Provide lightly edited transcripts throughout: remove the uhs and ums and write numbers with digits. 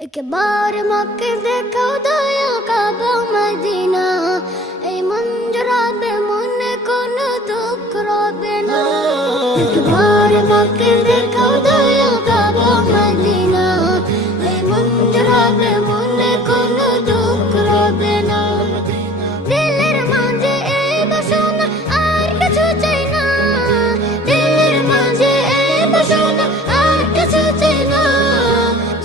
एक बार मक्के देखो दया काबा मदीना ए मंजरा बे मन कोन दुख रोबे ना। एक बार मक्के देखो दया काबा मदीना ए मंजरा बे मन कोन दुख रोबे ना। दिलेर मांझे ए बसोना आर किछु चाই না, दिलेर मांझे ए बसोना आर किछु চাই না।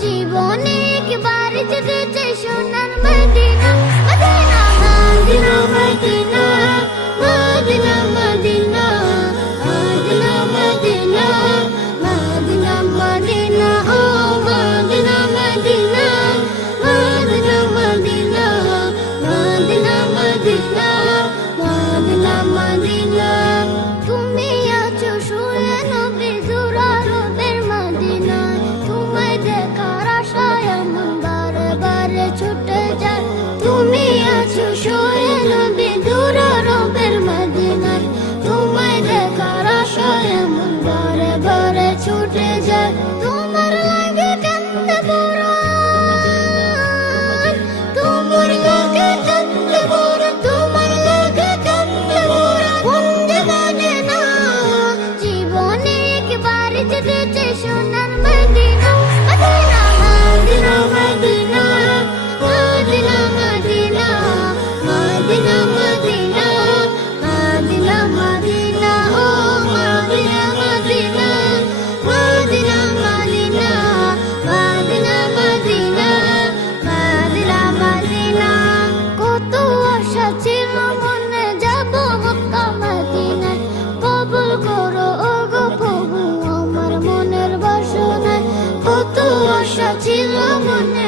জীবনে একবার যেতে চাই সোনার মদিনা, মদিনা মদিনা মদিনা মদিনা মদিনা মদিনা মদিনা মদিনা মদিনা ও মদিনা মদিনা মদিনা মদিনা মদিনা মদিনা মদিনা মদিনা। তুমি আছো শুয়ে নবী জুরারবের মদিনায়, তোমায় দেখার আশায় মন বারে বারে ছুটে যায়। তুমি আছো শুয়ে নবী জুরারবের মদিনায়, তোমায় দেখার আশায় মন বারে বারে ছুটে যায়। তোমার লাগে কান্দে পুরাণ, তোমার লাগে কান্দে পুরাণ, তোমার লাগে কান্দে পুরাণ কোন জীবনে না। জীবনে একবার যেতে চাই সোনার মদিনা, মদিনা মদিনা মদিনা মদিনা মদিনা মদিনা মদিনা মদিনা মদিনা ও মদিনা মদিনা মদিনা মদিনা মদিনা মদিনা মদিনা মদিনা। কত আশা ছিল মনে যাব মক্কা মদিনায়, কবুল করো ওগো প্রভু আমার মনের বাসনায়। কত আশা ছিল মনে